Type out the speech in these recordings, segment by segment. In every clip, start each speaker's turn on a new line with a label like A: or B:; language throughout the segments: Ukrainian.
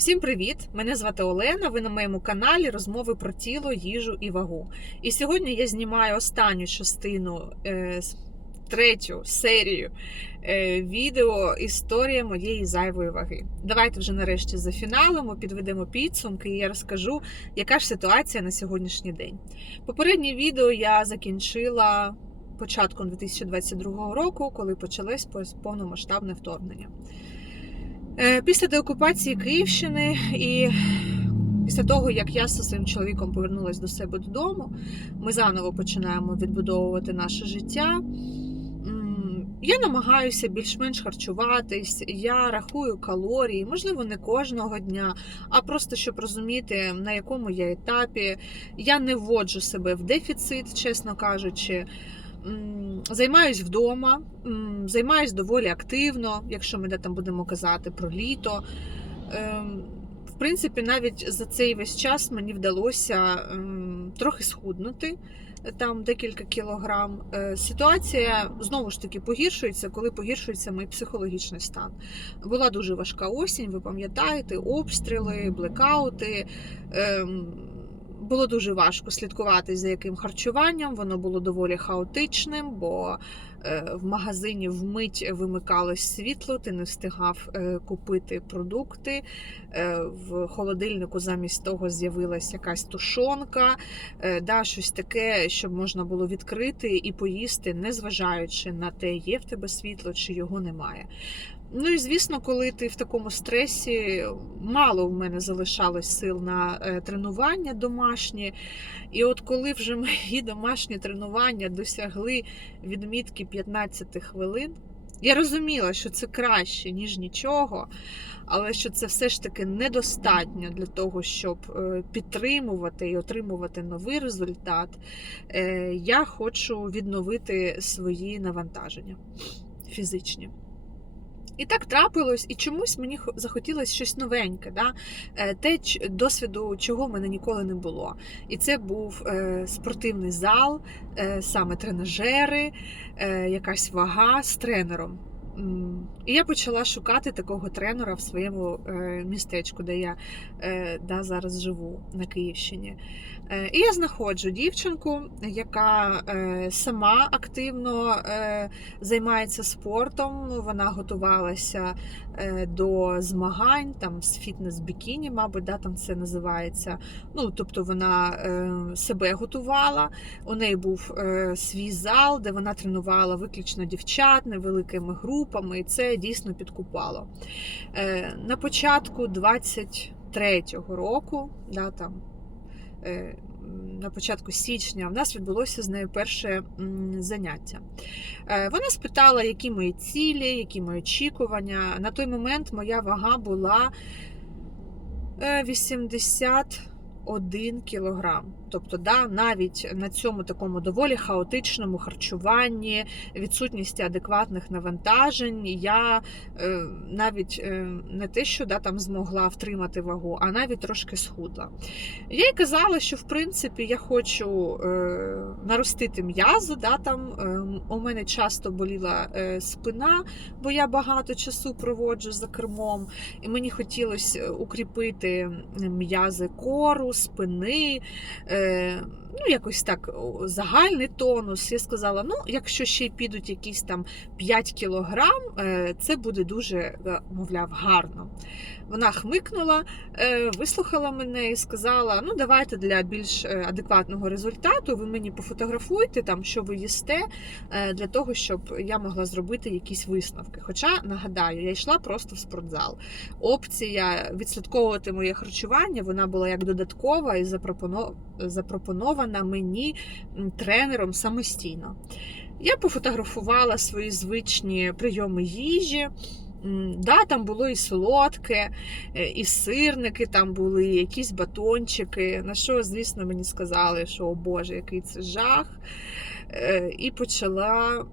A: Всім привіт! Мене звати Олена. Ви на моєму каналі розмови про тіло, їжу і вагу. І сьогодні я знімаю останню частину, е, третю серію е, відео Історія моєї зайвої ваги. Давайте вже нарешті зафіналимо, підведемо підсумки, і я розкажу, яка ж ситуація на сьогоднішній день. Попереднє відео я закінчила початком 2022 року, коли почалось повномасштабне вторгнення. Е, Після деокупації Київщини і після того, як я зі своїм чоловіком повернулася до себе додому, ми заново починаємо відбудовувати наше життя. Я намагаюся більш-менш харчуватись, я рахую калорії, можливо, не кожного дня, а просто щоб розуміти, на якому я етапі. Я не вводжу себе в дефіцит, чесно кажучи. Займаюсь вдома, займаюсь доволі активно, якщо ми де там будемо казати про літо. Ем, В принципі, навіть за цей весь час мені вдалося ем, трохи схуднути там декілька кілограм. Е, Ситуація знову ж таки погіршується, коли погіршується мій психологічний стан. Була дуже важка осінь, ви пам'ятаєте, обстріли, блекаути. Було дуже важко слідкувати за яким харчуванням. Воно було доволі хаотичним, бо е, в магазині вмить вимикалось світло, ти не встигав е, купити продукти. Е, В холодильнику замість того з'явилась якась тушонка, да, щось таке, щоб можна було відкрити і поїсти, незважаючи на те, є в тебе світло чи його немає. Ну і звісно, коли ти в такому стресі, мало в мене залишалось сил на е, тренування домашні. І от коли вже мої домашні тренування досягли відмітки 15 хвилин, я розуміла, що це краще, ніж нічого, але що це все ж таки недостатньо для того, щоб е, підтримувати і отримувати новий результат. Е, Я хочу відновити свої навантаження фізичні. І так трапилось, і чомусь мені хо- захотілося щось новеньке, да? Е, те досвіду, чого в мене ніколи не було. І це був е, спортивний зал, е, саме тренажери, якась вага з тренером. І я почала шукати такого тренера в своєму е, містечку, де я е, да, зараз живу на Київщині. Е, І я знаходжу дівчинку, яка сама активно займається спортом. Вона готувалася до змагань там з фітнес-бікіні, мабуть, да, там це називається. Ну, тобто вона е, себе готувала. У неї був е, свій зал, де вона тренувала виключно дівчат невеликими групами, і це дійсно підкупало. Е, на початку 23-го року, да, там, е, на початку січня, в нас відбулося з нею перше заняття. Е, Вона спитала, які мої цілі, які мої очікування. На той момент моя вага була е, 81 кілограм. Тобто, да, навіть на цьому такому доволі хаотичному харчуванні, відсутністі адекватних навантажень, я е, навіть е, не те, що да, там змогла втримати вагу, а навіть трошки схудла. Я їй казала, що в принципі я хочу е, наростити м'язи. Да, там, е, у мене часто боліла е, спина, бо я багато часу проводжу за кермом, і мені хотілося укріпити м'язи кору, спини. Е, Ну, якось так загальний тонус. Я сказала: ну, якщо ще підуть якісь там 5 кілограм, е, це буде дуже, е, мовляв, гарно. Вона хмикнула, е, вислухала мене і сказала: ну, давайте для більш адекватного результату ви мені пофотографуйте, там, що ви їсте, для того, щоб я могла зробити якісь висновки. Хоча, нагадаю, я йшла просто в спортзал. Опція відслідковувати моє харчування вона була як додаткова і запропоно- запропонована мені тренером самостійно. Я пофотографувала свої звичні прийоми їжі. Да, там було і солодке, е, і сирники там були, і якісь батончики. На що, звісно, мені сказали, що о Боже, який це жах. Е, І почала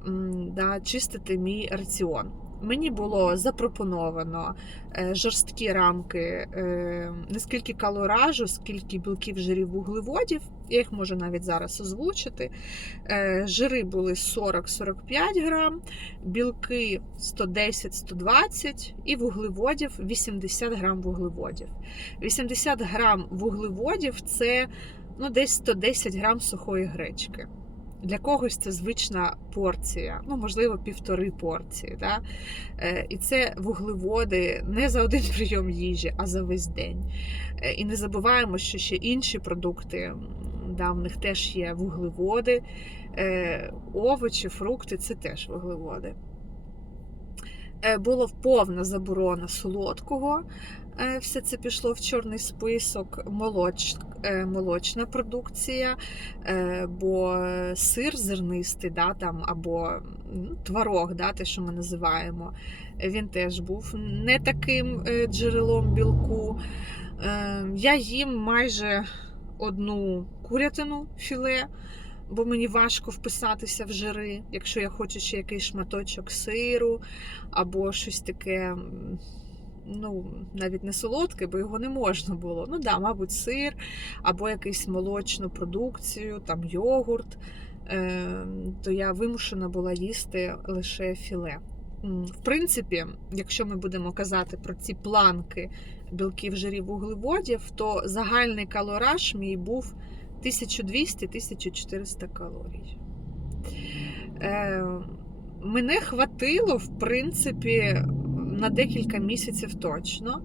A: да, чистити мій раціон. Мені було запропоновано е, жорсткі рамки, е, не скільки калоражу, скільки білків, жирів, вуглеводів. Я їх можу навіть зараз озвучити. Е, Жири були 40-45 грам, білки 110-120 і вуглеводів 80 грам вуглеводів. 80 грам вуглеводів це ну, десь 110 грам сухої гречки. Для когось це звична порція, ну, можливо, півтори порції. Да? Е, І це вуглеводи не за один прийом їжі, а за весь день. Е, І не забуваємо, що ще інші продукти, да, в них теж є вуглеводи, Е, овочі, фрукти це теж вуглеводи. Була повна заборона солодкого. Е, Все це пішло в чорний список, молоч, е, молочна продукція, е, бо сир зернистий, да, там, або м, творог, да, те, що ми називаємо, він теж був не таким джерелом білку. Я їм майже одну курятину філе, бо мені важко вписатися в жири, якщо я хочу ще якийсь шматочок сиру або щось таке. Ну, навіть не солодке, бо його не можна було. Ну да, мабуть, сир або якусь молочну продукцію, там йогурт, е, то я вимушена була їсти лише філе. В принципі, якщо ми будемо казати про ці планки білків, жирів, вуглеводів, то загальний калораж мій був 1200-1400 калорій. Е, мене хватило, в принципі, на декілька місяців точно.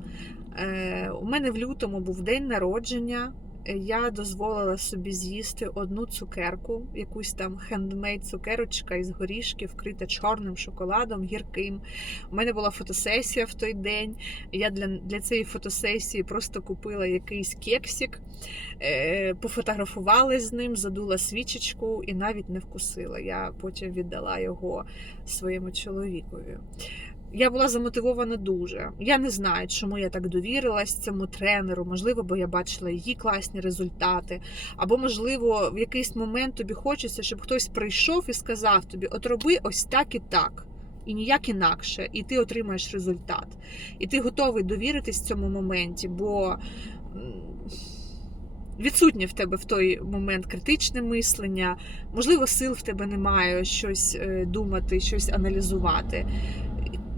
A: Е, у мене в лютому був день народження. Е, Я дозволила собі з'їсти одну цукерку, якусь там хендмейд цукерочка із горішки, вкрита чорним шоколадом, гірким. У мене була фотосесія в той день. Я для, для цієї фотосесії просто купила якийсь кексик, е, пофотографувала з ним, задула свічечку і навіть не вкусила. Я потім віддала його своєму чоловікові. Я була замотивована дуже. Я не знаю, чому я так довірилась цьому тренеру. Можливо, бо я бачила її класні результати. Або, можливо, в якийсь момент тобі хочеться, щоб хтось прийшов і сказав тобі: от роби ось так і так. І ніяк інакше, і ти отримаєш результат. І ти готовий довіритись цьому моменті, бо відсутнє в тебе в той момент критичне мислення, можливо, сил в тебе немає щось е, думати, щось аналізувати.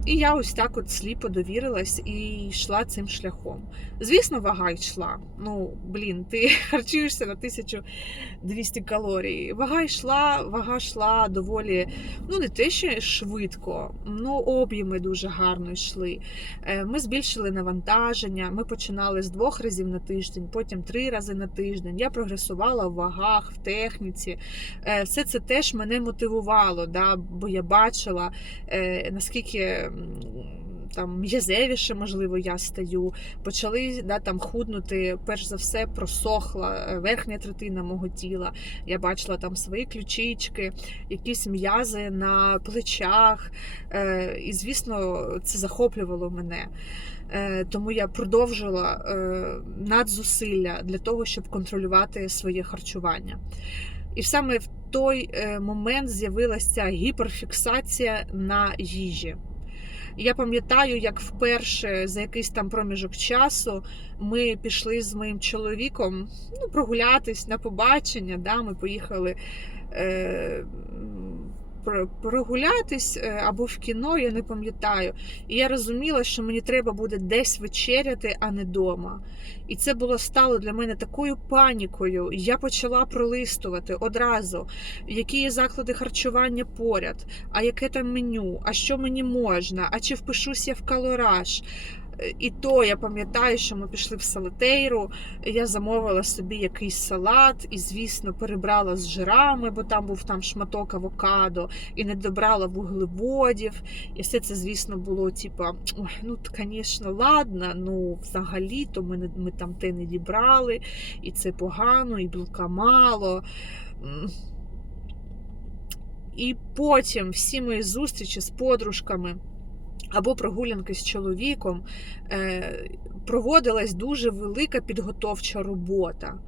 A: І я ось так от сліпо довірилась і йшла цим шляхом. Звісно, вага йшла. Ну, блін, ти харчуєшся на 1200 калорій. Вага йшла, вага йшла доволі, ну не те, що швидко, ну об'єми дуже гарно йшли. Е, Ми збільшили навантаження, ми починали з двох разів на тиждень, потім три рази на тиждень. Я прогресувала в вагах, в техніці. Е, Все це теж мене мотивувало, да, бо я бачила, е, наскільки там м'язевіше, можливо, я стаю. Почали да, там худнути, перш за все, просохла е, верхня третина мого тіла. Я бачила там свої ключички, якісь м'язи на плечах. Е, І, звісно, це захоплювало мене. Е, Тому я продовжила е, надзусилля для того, щоб контролювати своє харчування. І саме в той е, момент з'явилася гіперфіксація на їжі. Я пам'ятаю, як вперше за якийсь там проміжок часу ми пішли з моїм чоловіком ну, прогулятись на побачення. Да? Ми поїхали е, прогулятись е, або в кіно, я не пам'ятаю. І я розуміла, що мені треба буде десь вечеряти, а не вдома. І це було стало для мене такою панікою. Я почала пролистувати одразу, які є заклади харчування поряд, а яке там меню, а що мені можна, а чи впишусь я в калораж. Е, І то я пам'ятаю, що ми пішли в салатейру. Я замовила собі якийсь салат і, звісно, перебрала з жирами, бо там був там шматок авокадо, і не добрала вуглеводів. І все це, звісно, було типа, ну, звісно, ладно, ну взагалі, то ми, ми там те не дібрали, і це погано, і білка мало. І потім всі мої зустрічі з подружками або прогулянки з чоловіком е, проводилась дуже велика підготовча робота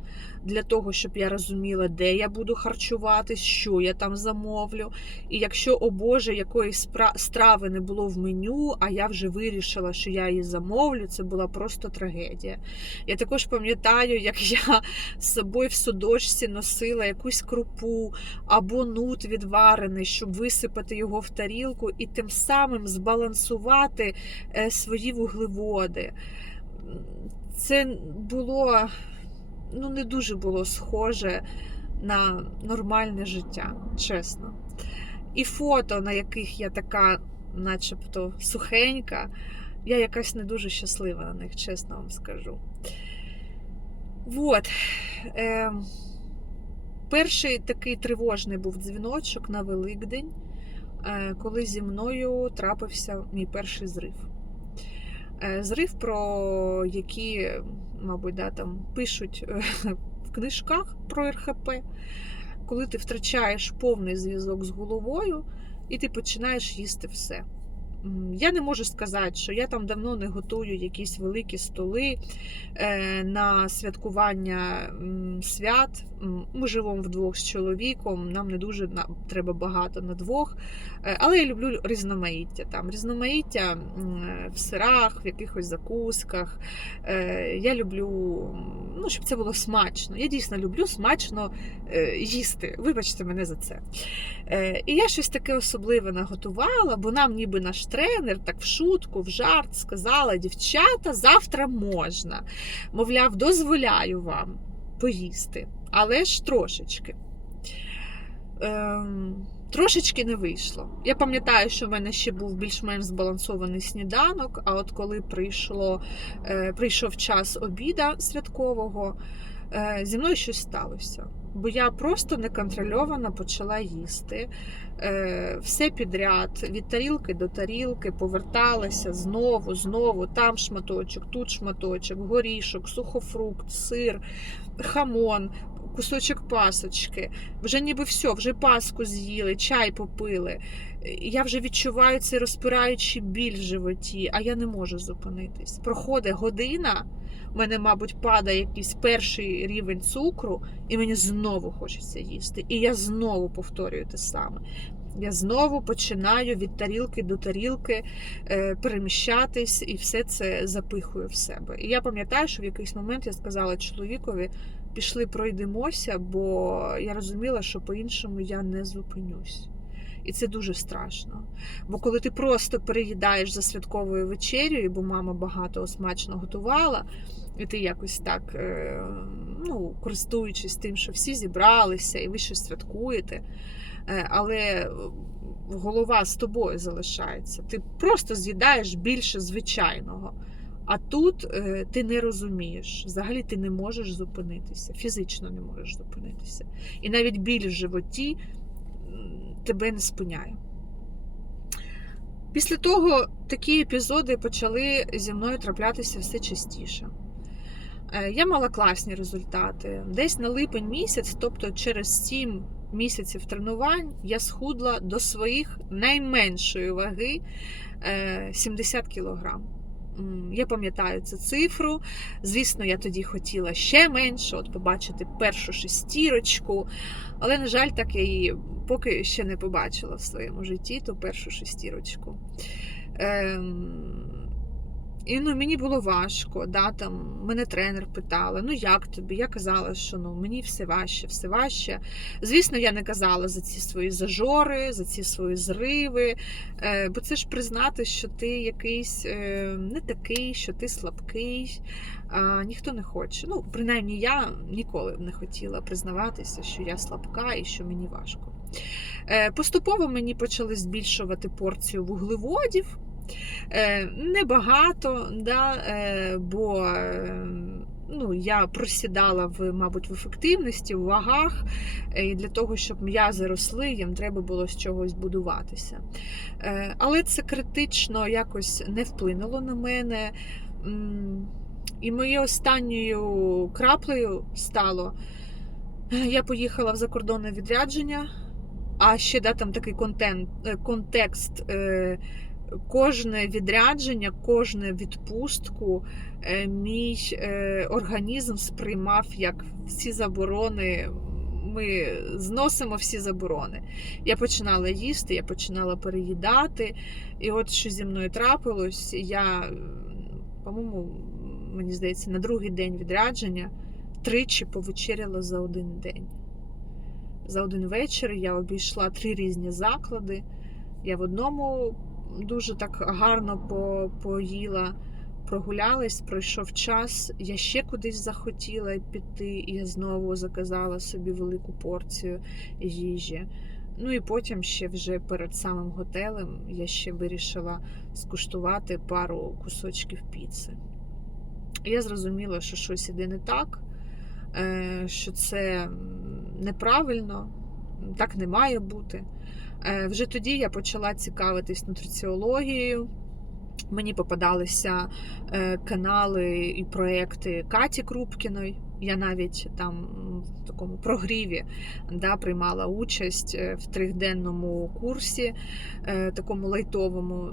A: для того, щоб я розуміла, де я буду харчуватись, що я там замовлю. І якщо, о Боже, якоїсь страви не було в меню, а я вже вирішила, що я її замовлю, це була просто трагедія. Я також пам'ятаю, як я з собою в судочці носила якусь крупу або нут відварений, щоб висипати його в тарілку і тим самим збалансувати е, свої вуглеводи. Це було ну, не дуже було схоже на нормальне життя, чесно. І фото, на яких я така, начебто, сухенька, я якась не дуже щаслива на них, чесно вам скажу. Вот. Е, перший такий тривожний був дзвіночок на Великдень, е, коли зі мною трапився мій перший зрив. Е, Зрив, про які, мабуть, да, там пишуть е, в книжках про РХП, коли ти втрачаєш повний зв'язок з головою і ти починаєш їсти все. Я не можу сказати, що я там давно не готую якісь великі столи е, на святкування свят. Ми живемо вдвох з чоловіком, нам не дуже треба багато на двох. Е, Але я люблю різноманіття. Там різноманіття в сирах, в якихось закусках. Е, Я люблю, ну, щоб це було смачно. Я дійсно люблю смачно їсти. Вибачте мене за це. І я щось таке особливе наготувала, бо нам ніби наш тренер так в шутку, в жарт сказала: дівчата, завтра можна. Мовляв, дозволяю вам поїсти, але ж трошечки. Ем, Трошечки не вийшло. Я пам'ятаю, що в мене ще був більш-менш збалансований сніданок, а от коли прийшло, е, прийшов час обіда святкового, е, зі мною щось сталося. Бо я просто неконтрольовано почала їсти е, все підряд, від тарілки до тарілки, поверталася знову, знову, там шматочок, тут шматочок, горішок, сухофрукт, сир, хамон, кусочок пасочки. Вже ніби все, вже паску з'їли, чай попили. Я вже відчуваю цей розпираючий біль в животі, а я не можу зупинитись. Проходить година, в мене, мабуть, падає якийсь перший рівень цукру, і мені знову хочеться їсти. І я знову повторюю те саме. Я знову починаю від тарілки до тарілки е, переміщатись і все це запихую в себе. І я пам'ятаю, що в якийсь момент я сказала чоловікові: пішли, пройдемося, бо я розуміла, що по-іншому я не зупинюсь. І це дуже страшно. Бо коли ти просто переїдаєш за святковою вечерю, бо мама багато смачно готувала, і ти якось так, е, ну, користуючись тим, що всі зібралися і ви щось святкуєте, е, але голова з тобою залишається. Ти просто з'їдаєш більше звичайного. А тут е, ти не розумієш, взагалі ти не можеш зупинитися, фізично не можеш зупинитися. І навіть біль в животі тебе не спиняє. Після того такі епізоди почали зі мною траплятися все частіше. Е, Я мала класні результати. Десь на липень місяць, тобто через 7 місяців тренувань, я схудла до своїх найменшої ваги е, 70 кілограм. Я пам'ятаю цю цифру. Звісно, я тоді хотіла ще менше, от побачити першу шестірочку. Але, на жаль, так я її поки ще не побачила в своєму житті, ту першу шестірочку. Ем, і ну, мені було важко. Да, там, мене тренер питала, ну як тобі? Я казала, що ну, мені все важче, все важче. Звісно, я не казала за ці свої зажори, за ці свої зриви. Е, бо це ж признати, що ти якийсь е, не такий, що ти слабкий. Ніхто не хоче. Ну, принаймні, я ніколи не хотіла признаватися, що я слабка і що мені важко. Е, поступово мені почали збільшувати порцію вуглеводів. Е, Небагато, да, е, бо е, ну, я просідала в, мабуть, в ефективності, в вагах, і для того, щоб м'язи росли, їм треба було з чогось будуватися. Але це критично якось не вплинуло на мене. І моєю останньою краплею стало. Я поїхала в закордонне відрядження, а ще да, там такий контент, контекст. Кожне відрядження, кожне відпустку е, мій е, організм сприймав як всі заборони. Ми зносимо всі заборони. Я починала їсти, я починала переїдати. І от що зі мною трапилось, я, по-моєму, мені здається, на другий день відрядження тричі повечеряла за один день. За один вечір я обійшла три різні заклади. Я в одному дуже так гарно по, поїла, прогулялась, пройшов час. Я ще кудись захотіла піти, і я знову заказала собі велику порцію їжі. Ну і потім ще вже перед самим готелем я ще вирішила скуштувати пару кусочків піци. Я зрозуміла, що щось іде не так, е, що це неправильно, так не має бути. Е, Вже тоді я почала цікавитись нутриціологією. Мені попадалися е, канали і проекти Каті Крупкіної. Я навіть там в такому прогріві да, приймала участь е, в триденному курсі, такому лайтовому,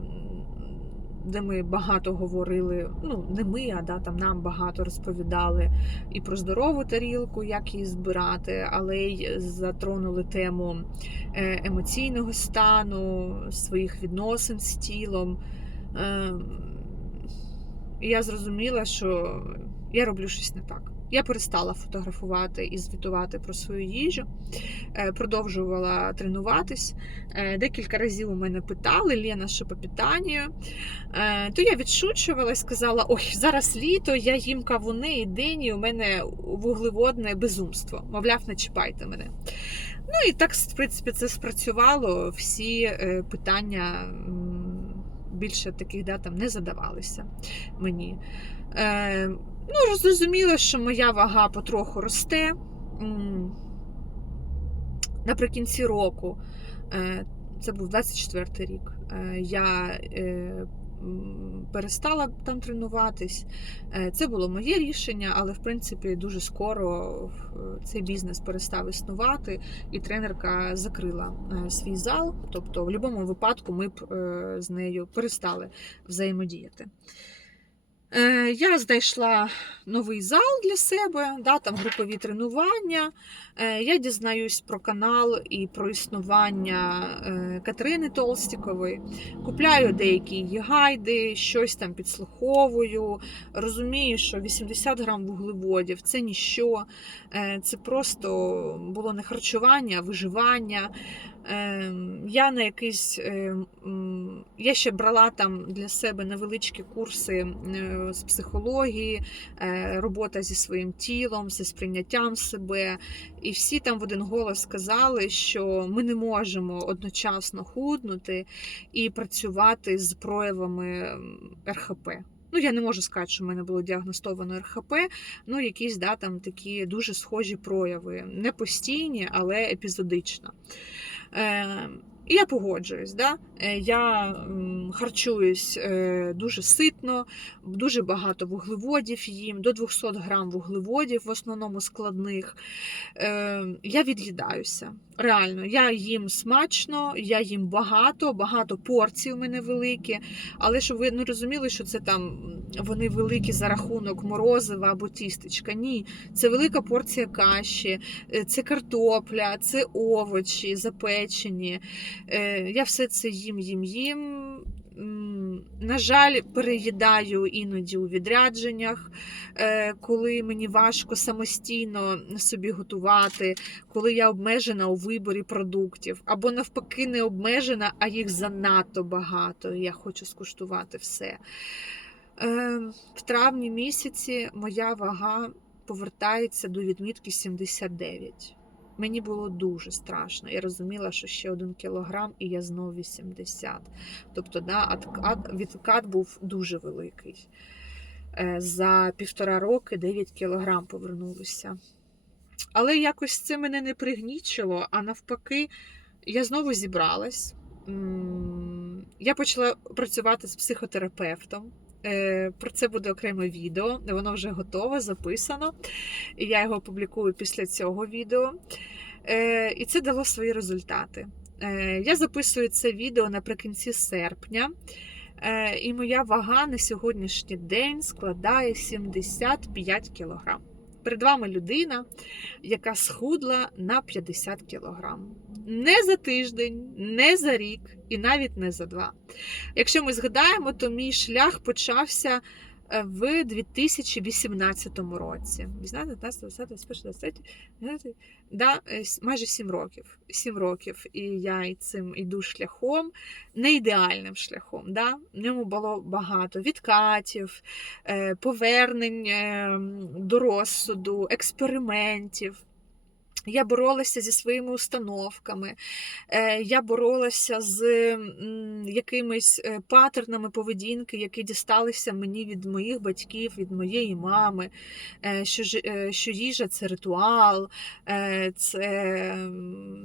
A: де ми багато говорили. Ну, не ми, а да, там нам багато розповідали і про здорову тарілку, як її збирати, але й затронули тему е, емоційного стану, своїх відносин з тілом. Ем, І я зрозуміла, що я роблю щось не так. Я перестала фотографувати і звітувати про свою їжу, е, продовжувала тренуватись. Е, Декілька разів у мене питали Лена, що по питанню. Е, То я відшучувала і сказала: ой, зараз літо, я їм кавуни і дині, у мене вуглеводне безумство. Мовляв, не чіпайте мене. Ну і так, в принципі, це спрацювало. Всі питання більше таких да, там не задавалися мені. Ну, зрозуміло, що моя вага потроху росте. Наприкінці року, е, це був 24 рік, е, я е, перестала там тренуватись. Це було моє рішення, але в принципі дуже скоро цей бізнес перестав існувати, і тренерка закрила свій зал. Тобто, в будь-якому випадку ми б з нею перестали взаємодіяти. Е, Я знайшла новий зал для себе, да, там групові тренування. Е, Я дізнаюсь про канал і про існування е, Катерини Толстікової. Купляю деякі її гайди, щось там підслуховую. Розумію, що 80 грам вуглеводів це ніщо, це просто було не харчування, а виживання. Е, Я на якийсь е, я ще брала там для себе невеличкі курси е, з психології, е, робота зі своїм тілом, зі сприйняттям себе. І всі там в один голос сказали, що ми не можемо одночасно худнути і працювати з проявами РХП. Ну, я не можу сказати, що в мене було діагностовано РХП, ну якісь да, там такі дуже схожі прояви. Не постійні, але епізодично. Е, і я погоджуюсь, да? Е, я харчуюсь е, дуже ситно, дуже багато вуглеводів їм, до 200 грам вуглеводів, в основному складних. Е, Я від'їдаюся. Реально, я їм смачно, я їм багато, багато порцій у мене великі. Але щоб ви ну, розуміли, що це там вони великі за рахунок морозива або тістечка. Ні, це велика порція каші, це картопля, це овочі, запечені. Е, Я все це їм, їм, їм. На жаль, переїдаю іноді у відрядженнях, е, коли мені важко самостійно собі готувати, коли я обмежена у виборі продуктів, або навпаки, не обмежена, а їх занадто багато. Я хочу скуштувати все. Е, В травні місяці моя вага повертається до відмітки 79. Мені було дуже страшно. Я розуміла, що ще один кілограм, і я знову 80. Тобто, да, откат- відкат був дуже великий. Е, За півтора роки 9 кілограм повернулося. Але якось це мене не пригнічило, а навпаки, я знову зібралась. Я почала працювати з психотерапевтом. Е, Про це буде окреме відео, воно вже готове, записано. І я його опублікую після цього відео. Е, І це дало свої результати. Е, Я записую це відео наприкінці серпня. І моя вага на сьогоднішній день складає 75 кг. Перед вами людина, яка схудла на 50 кг. Не за тиждень, не за рік і навіть не за два. Якщо ми згадаємо, то мій шлях почався в 2018 році. 18, 19, 20, 21, 23, 19, да, е, майже 7 років. 7 років. І я і цим йду шляхом, не ідеальним шляхом. Да? В ньому було багато відкатів, е, повернень е, до розсуду, експериментів. Я боролася зі своїми установками, е, я боролася з якимись е, паттернами поведінки, які дісталися мені від моїх батьків, від моєї мами, е, що, їжа це ритуал, це,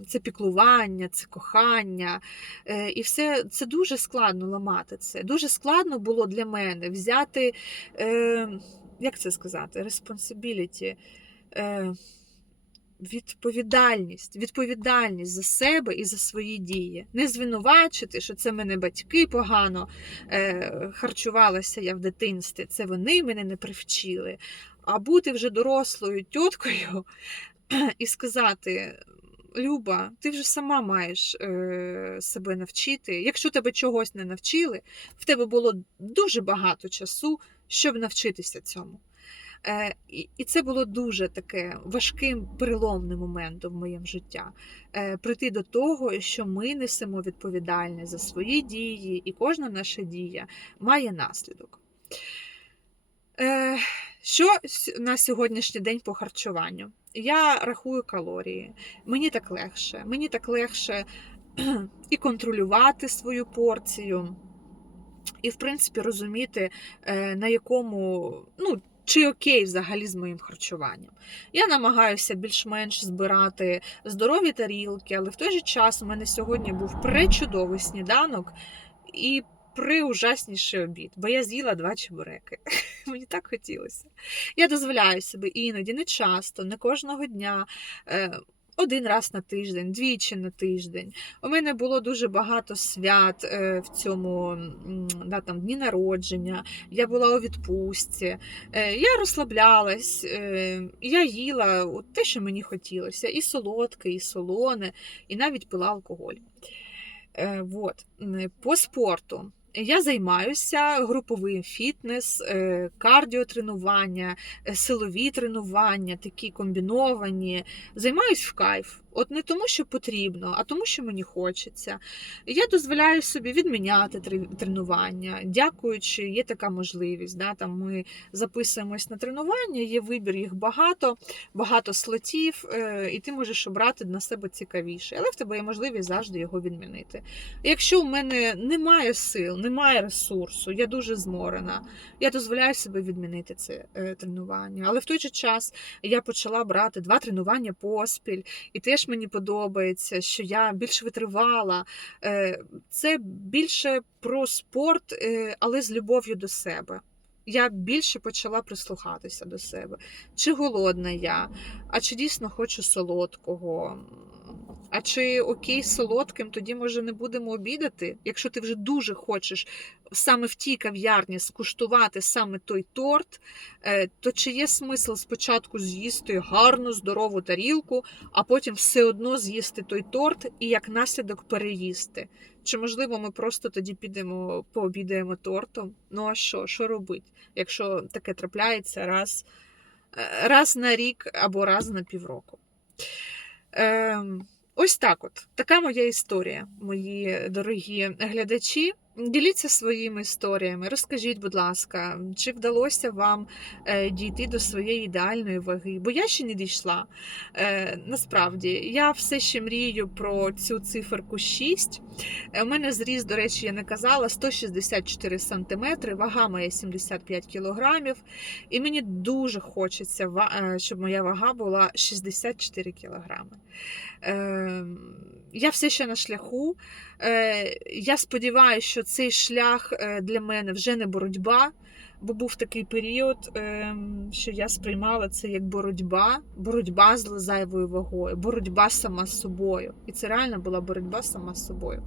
A: це піклування, це кохання. І все це дуже складно ламати це. Дуже складно було для мене взяти, е, як це сказати, responsibility. Відповідальність, відповідальність за себе і за свої дії. Не звинувачити, що це мене батьки погано е, харчувалася я в дитинстві, це вони мене не привчили. А бути вже дорослою тіткою і сказати: Люба, ти вже сама маєш е, себе навчити. Якщо тебе чогось не навчили, в тебе було дуже багато часу, щоб навчитися цьому. Е, І це було дуже таке важким переломним моментом в моєму життя. Е, Прийти до того, що ми несемо відповідальність за свої дії, і кожна наша дія має наслідок. Е, Що на сьогоднішній день по харчуванню? Я рахую калорії. Мені так легше. Мені так легше і контролювати свою порцію, і, в принципі, розуміти, на якому, ну, чи окей взагалі з моїм харчуванням. Я намагаюся більш-менш збирати здорові тарілки, але в той же час у мене сьогодні був пречудовий сніданок і приужасніший обід, бо я з'їла два чебуреки. Мені так хотілося. Я дозволяю собі іноді, не часто, не кожного дня. Один раз на тиждень, двічі на тиждень. У мене було дуже багато свят е, в цьому да, там, дні народження. Я була у відпустці. Е, Я розслаблялась, е, я їла от те, що мені хотілося, і солодке, і солоне, і навіть пила алкоголь. Вот. По спорту. Я займаюся груповим фітнес, е, кардіотренування, е, силові тренування, такі комбіновані. Займаюсь в кайф. От не тому, що потрібно, а тому, що мені хочеться. Я дозволяю собі відміняти тренування, дякуючи, є така можливість. Да? Там ми записуємось на тренування, є вибір їх багато, багато слотів, е, і ти можеш обрати на себе цікавіше. Але в тебе є можливість завжди його відмінити. Якщо в мене немає сил, немає ресурсу, я дуже зморена, я дозволяю себе відмінити це е, тренування. Але в той же час я почала брати два тренування поспіль, і теж мені подобається, що я більш витривала. Е, Це більше про спорт, е, але з любов'ю до себе. Я більше почала прислухатися до себе. Чи голодна я, а чи дійсно хочу солодкого? А чи окей солодким, тоді може не будемо обідати? Якщо ти вже дуже хочеш саме в тій кав'ярні скуштувати саме той торт, е, то чи є смисл спочатку з'їсти гарну здорову тарілку, а потім все одно з'їсти той торт і як наслідок переїсти? Чи можливо ми просто тоді підемо пообідаємо тортом? Ну а що, що робити, якщо таке трапляється раз, е, раз на рік або раз на півроку? Ем, Ось так от. Така моя історія, мої дорогі глядачі. Діліться своїми історіями. Розкажіть, будь ласка, чи вдалося вам е, дійти до своєї ідеальної ваги? Бо я ще не дійшла. Е, Насправді, я все ще мрію про цю циферку 6. Е, У мене зріс, до речі, я не казала, 164 сантиметри, вага моя 75 кілограмів. І мені дуже хочеться, щоб моя вага була 64 кілограми. Е, Я все ще на шляху. Я сподіваюся, що цей шлях е, для мене вже не боротьба, бо був такий період, е, що я сприймала це як боротьба, боротьба з зайвою вагою, боротьба сама з собою. І це реально була боротьба сама з собою.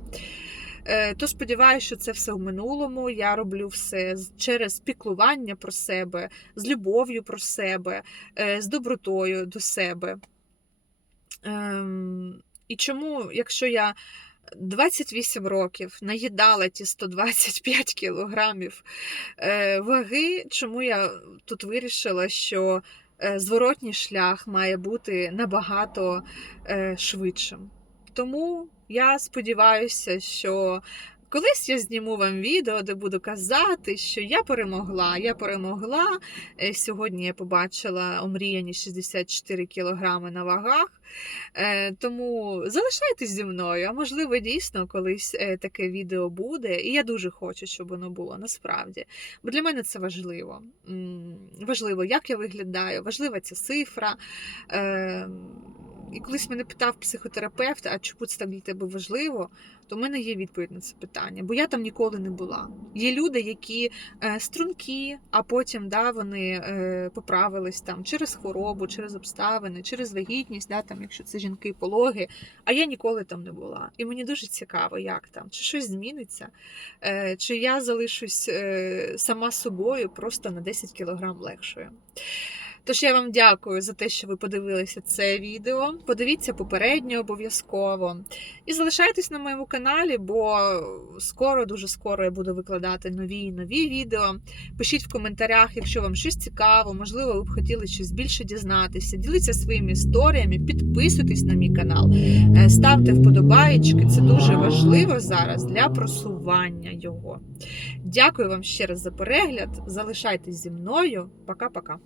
A: Е, То сподіваюся, що це все в минулому. Я роблю все через піклування про себе, з любов'ю про себе, е, з добротою до себе. Ем, І чому, якщо я 28 років наїдала ті 125 кілограмів е, ваги, чому я тут вирішила, що е, зворотній шлях має бути набагато е, швидшим. Тому я сподіваюся, що колись я зніму вам відео, де буду казати, що я перемогла. Я перемогла. Е, Сьогодні я побачила омріяні 64 кілограми на вагах. Е, Тому залишайтесь зі мною, а можливо, дійсно колись е, таке відео буде. І я дуже хочу, щоб воно було насправді. Бо для мене це важливо. Важливо, як я виглядаю, важлива ця цифра. І колись мене питав психотерапевт, а чому це так для тебе важливо, то в мене є відповідь на це питання, бо я там ніколи не була. Є люди, які е, стрункі, а потім да, вони е, поправились там через хворобу, через обставини, через вагітність, да, там, якщо це жінки пологи. А я ніколи там не була. І мені дуже цікаво, як там, чи щось зміниться, е, чи я залишусь сама собою просто на 10 кілограм легшою. Тож я вам дякую за те, що ви подивилися це відео. Подивіться попереднє обов'язково. І залишайтесь на моєму каналі, бо скоро, дуже скоро я буду викладати нові і нові відео. Пишіть в коментарях, якщо вам щось цікаво, можливо, ви б хотіли щось більше дізнатися. Діліться своїми історіями, підписуйтесь на мій канал, е, ставте вподобаєчки. Це дуже важливо зараз для просування його. Дякую вам ще раз за перегляд. Залишайтесь зі мною. Пока-пока.